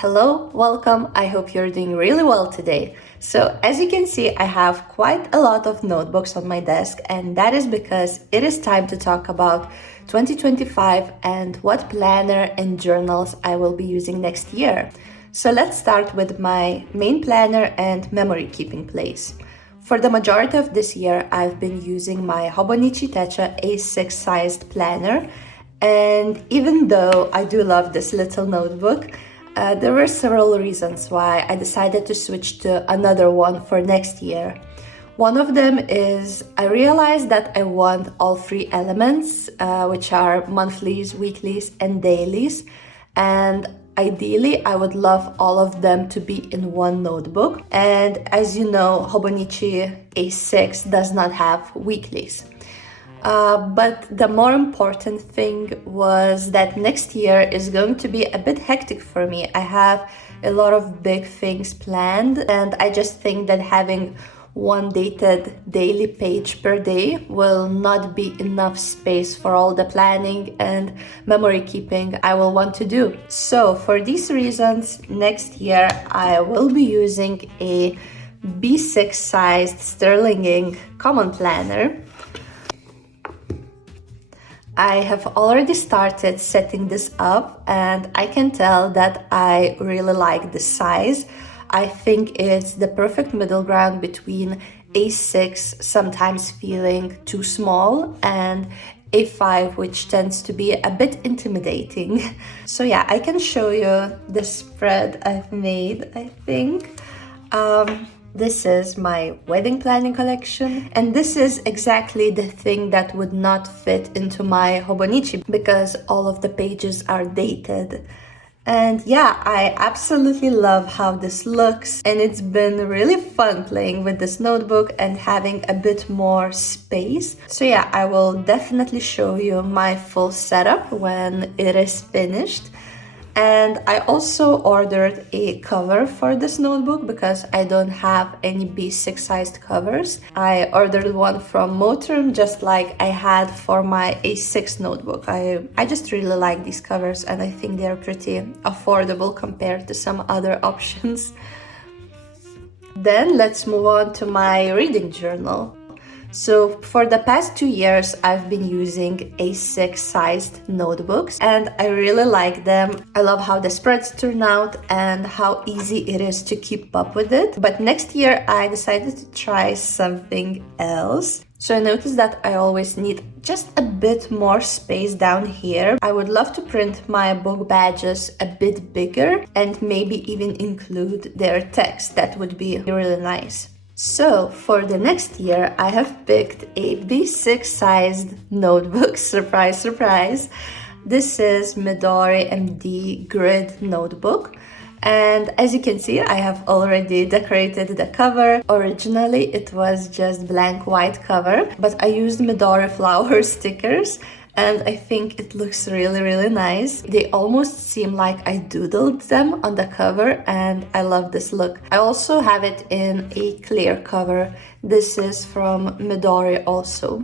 Hello, welcome. I hope you're doing really well today. So as you can see, I have quite a lot of notebooks on my desk, and that is because it is time to talk about 2025 and what planner and journals I will be using next year. So let's start with my main planner and memory keeping place. For the majority of this year, I've been using my Hobonichi Techo A6 sized planner, and even though I do love this little notebook, there were several reasons why I decided to switch to another one for next year. One of them is I realized that I want all three elements, which are monthlies, weeklies, and dailies. And ideally, I would love all of them to be in one notebook. And as you know, Hobonichi A6 does not have weeklies. But the more important thing was that next year is going to be a bit hectic for me. I have a lot of big things planned, and I just think that having one dated daily page per day will not be enough space for all the planning and memory keeping I will want to do. So for these reasons, next year I will be using a B6 sized sterling ink common planner. I have already started setting this up, and I can tell that I really like the size. I think it's the perfect middle ground between A6 sometimes feeling too small and A5, which tends to be a bit intimidating. So yeah, I can show you the spread I've made, I think. This is my wedding planning collection, and this is exactly the thing that would not fit into my Hobonichi because all of the pages are dated. And yeah, I absolutely love how this looks, and it's been really fun playing with this notebook and having a bit more space. So yeah, I will definitely show you my full setup when it is finished. And I also ordered a cover for this notebook because I don't have any B6 sized covers. I ordered one from Moterm just like I had for my A6 notebook. I just really like these covers, and I think they're pretty affordable compared to some other options. Then let's move on to my reading journal. So for the past 2 years, I've been using A6 sized notebooks, and I really like them. I love how the spreads turn out and how easy it is to keep up with it. But next year, I decided to try something else. So I noticed that I always need just a bit more space down here. I would love to print my book badges a bit bigger and maybe even include their text. That would be really nice. So for the next year, I have picked a B6 sized notebook, surprise, surprise. This is Midori MD grid notebook. And as you can see, I have already decorated the cover. Originally, it was just blank white cover, but I used Midori flower stickers, and I think it looks really, really nice. They almost seem like I doodled them on the cover, and I love this look. I also have it in a clear cover. This is from Midori also.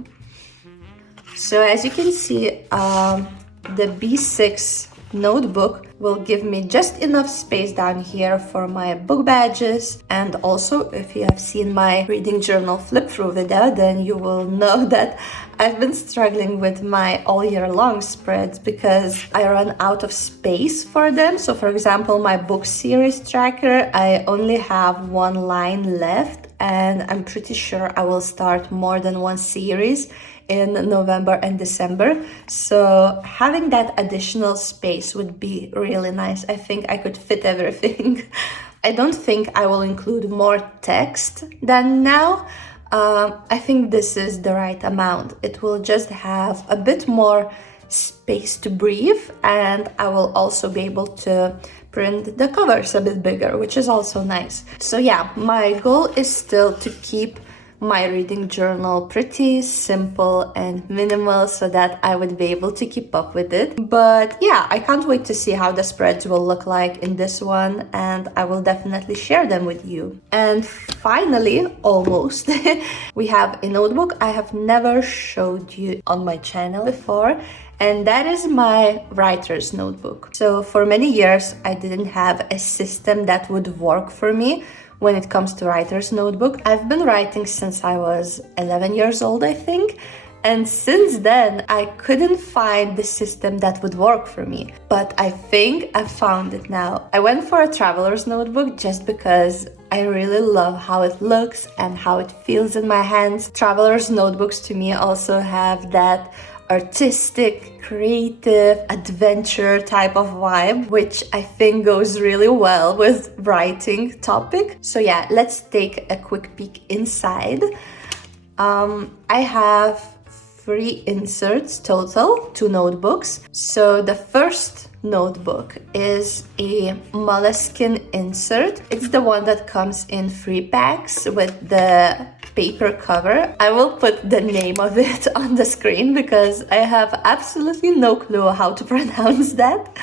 So as you can see, the B6 notebook will give me just enough space down here for my book badges. And also, if you have seen my reading journal flip through video, then you will know that I've been struggling with my all year long spreads because I run out of space for them. So for example, my book series tracker, I only have one line left, and I'm pretty sure I will start more than one series in November and December. So having that additional space would be really nice. I think I could fit everything. I don't think I will include more text than now. I think this is the right amount. It will just have a bit more space to breathe, and I will also be able to print the covers a bit bigger, which is also nice. So yeah, my goal is still to keep my reading journal pretty simple and minimal so that I would be able to keep up with it. But yeah, I can't wait to see how the spreads will look like in this one, and I will definitely share them with you. And finally, almost, we have a notebook I have never showed you on my channel before, and that is my writer's notebook. So for many years, I didn't have a system that would work for me when it comes to writer's notebook. I've been writing since I was 11 years old, I think. And since then, I couldn't find the system that would work for me. But I think I found it now. I went for a traveler's notebook just because I really love how it looks and how it feels in my hands. Traveler's notebooks to me also have that artistic, creative, adventure type of vibe, which I think goes really well with writing topic. So yeah, let's take a quick peek inside. I have 3 inserts total, 2 notebooks. So the first notebook is a Moleskine insert. It's the one that comes in 3 packs with the paper cover. I will put the name of it on the screen because I have absolutely no clue how to pronounce that.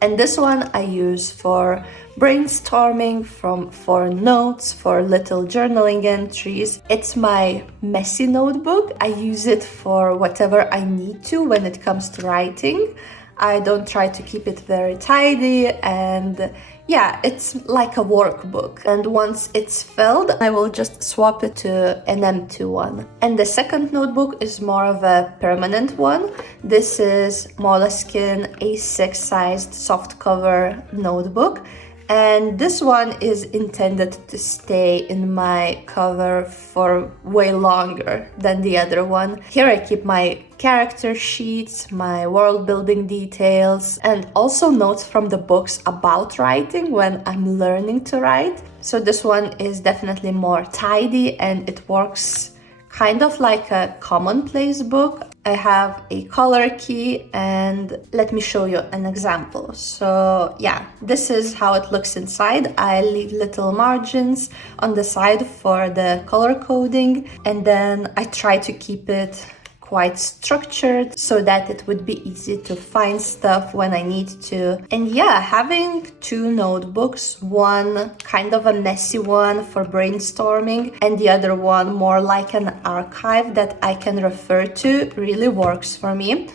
And this one I use for brainstorming, for notes, for little journaling entries. It's my messy notebook. I use it for whatever I need to when it comes to writing. I don't try to keep it very tidy, and yeah, it's like a workbook. And once it's filled, I will just swap it to an empty one. And the second notebook is more of a permanent one. This is Moleskine A6 sized softcover notebook. And this one is intended to stay in my cover for way longer than the other one. Here I keep my character sheets, my world building details, and also notes from the books about writing when I'm learning to write. So this one is definitely more tidy and it works kind of like a commonplace book. I have a color key, and let me show you an example. So yeah, this is how it looks inside. I leave little margins on the side for the color coding, and then I try to keep it quite structured so that it would be easy to find stuff when I need to. And yeah, having 2 notebooks, one kind of a messy one for brainstorming and the other one more like an archive that I can refer to, really works for me.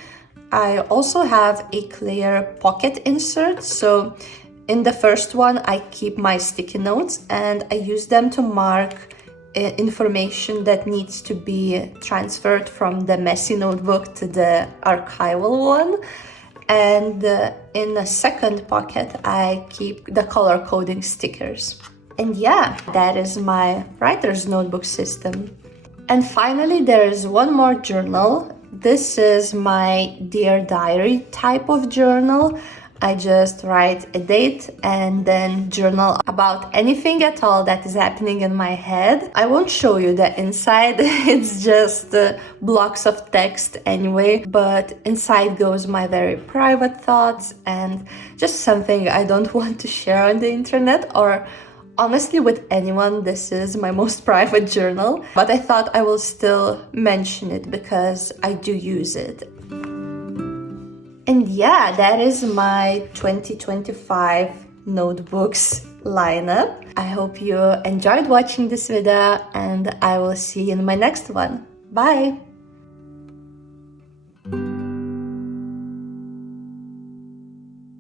I also have a clear pocket insert. So in the first one, I keep my sticky notes and I use them to mark information that needs to be transferred from the messy notebook to the archival one. And in the second pocket, I keep the color coding stickers. And yeah, that is my writer's notebook system. And finally, there is one more journal. This is my Dear Diary type of journal. I just write a date and then journal about anything at all that is happening in my head. I won't show you the inside, it's just blocks of text anyway, but inside goes my very private thoughts and just something I don't want to share on the internet, or honestly with anyone. This is my most private journal, but I thought I will still mention it because I do use it. And yeah, that is my 2025 notebooks lineup. I hope you enjoyed watching this video, and I will see you in my next one. Bye!